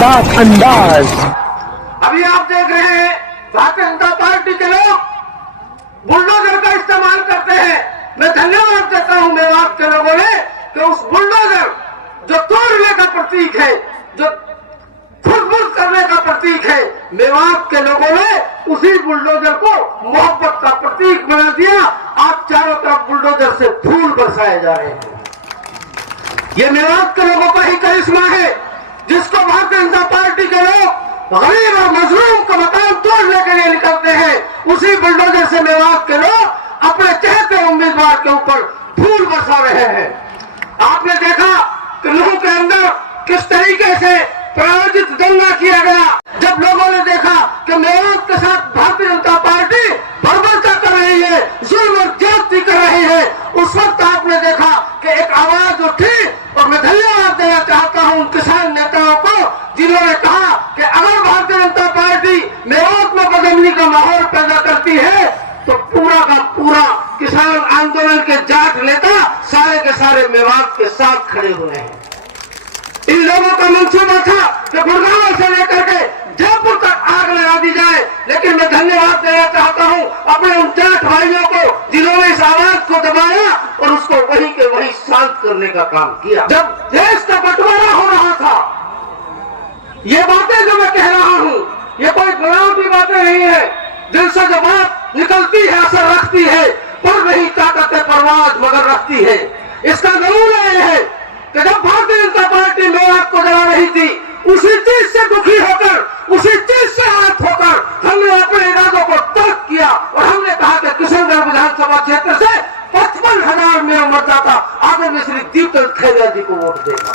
बात अंदाज। अभी आप देख रहे हैं भारतीय जनता पार्टी के लोग बुलडोजर का इस्तेमाल करते हैं। मैं धन्यवाद देता हूं मेवात के लोगों ने कि उस बुलडोजर जो तोड़ने का प्रतीक है, जो फुटबुल करने का प्रतीक है, मेवात के लोगों ने उसी बुलडोजर को मोहब्बत का प्रतीक बना दिया। आप चारों तरफ बुलडोजर से फूल बरसाए जा रहे हैं। ये मेवात के लोगों का ही करिश्मा है, जिसको भारतीय जनता पार्टी के लोग गरीब और मजलूम का मकान तोड़ने के लिए निकलते हैं, उसी बुलडोजर से मेवात के लोग अपने चहते उम्मीदवार के ऊपर फूल बरसा रहे हैं। आपने देखा कि नूह के अंदर किस तरीके से प्रायोजित दंगा किया गया। जब लोगों ने देखा कि मेवात के साथ भारतीय जनता पार्टी बर्बरता कर रही है, जुल्म और ज्यादती कर रही है, उस वक्त आपने देखा कि एक आवाज उठी। और मैं धन्यवाद देना चाहता हूं उन किसान नेताओं को जिन्होंने कहा कि अगर भारतीय जनता पार्टी मेवात में बदमनी का माहौल पैदा करती है तो पूरा का पूरा किसान आंदोलन के जाट नेता सारे के सारे मेवात के साथ खड़े हुए हैं। इन लोगों का मंसूबा था कि गुड़गांव से लेकर के जयपुर तक आग लगा दी जाए, लेकिन मैं धन्यवाद देना चाहता हूं अपने उन जाट भाइयों को जिन्होंने इस आवाज को दबाया और उसको वहीं के वहीं शांत करने का काम किया। जब देश का बंटवारा हो रहा था, ये बातें जो मैं कह रहा हूं ये कोई बनावटी बातें नहीं है, दिल से जो बात निकलती है असर रखती है, पर नहीं ताकत परवाज मगर रखती है। इसका नमूना ये है कि जब भारतीय जनता पार्टी मेवात को जला रही थी, उसी चीज से दुखी होकर, उसी चीज से आहत होकर हमने अपने इरादों को तर्क किया और हमने कहा कि किशनगढ़ विधानसभा क्षेत्र से 55,000 मेरा मतदाता आदरणीय श्री दीपचंद खैरिया जी को वोट देगा।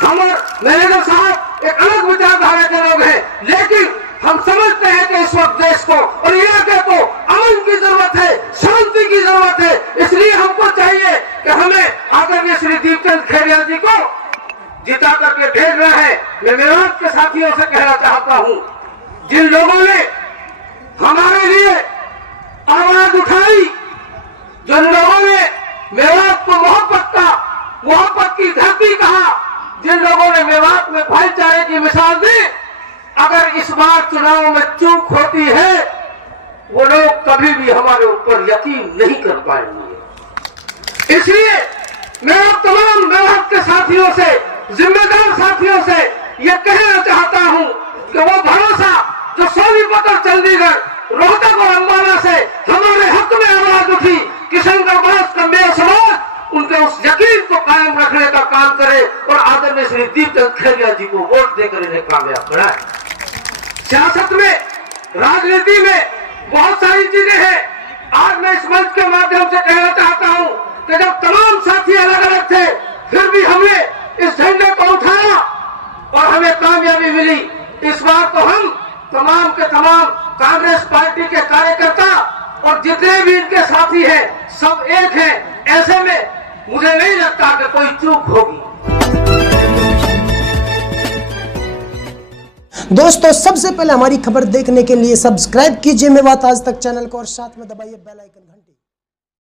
हमारे मैनेजर साहब एक अलग विचारधारा के लोग हैं, लेकिन हम समझते हैं कि इस वक्त देश को और इलाके को अमन की जरूरत है, शांति की जरूरत है। इसलिए हमको चाहिए कि हमें आदरणीय श्री दीपचंद खैरिया जी को जिता करके भेजना है। मैं मेवात के साथियों से कहना चाहता हूं, जिन लोगों ने हमारे लिए आवाज उठाई, जिन लोगों ने मेवात को मोहब्बत की धरती कहा, जिन लोगों ने मेवात में भाईचारे की मिसाल दी, अगर इस बार चुनाव में चूक होती है वो लोग कभी भी हमारे ऊपर यकीन नहीं कर पाएंगे। इसलिए मैं तमाम मेवात के साथियों से, जिम्मेदार साथियों से यह कहना चाहता हूं कि वो भरोसा जो सोनीपत और चंडीगढ़, रोहतक और अंबाला से हमारे हक में आवाज उठी, किशनगढ़ का मेरा समाज उनके उस यकीन को कायम रखने का काम करे और आदरणीय श्री दीपचंद खैरिया जी को वोट देकर इन्हें कामयाब कराए। सियासत में, राजनीति में बहुत सारी चीजें हैं। आज मैं इस मंच के माध्यम से कहना चाहता हूं कि जब तमाम साथी अलग अलग थे, फिर भी हमने इस झंडे को उठाया और हमें कामयाबी मिली। इस बार तो हम तमाम के तमाम कांग्रेस पार्टी के कार्यकर्ता और जितने भी इनके साथी हैं सब एक हैं। ऐसे में मुझे नहीं लगता कि कोई चूक होगी। दोस्तों, सबसे पहले हमारी खबर देखने के लिए सब्सक्राइब कीजिए मेवात आज तक चैनल को और साथ में दबाइए बेल आइकन।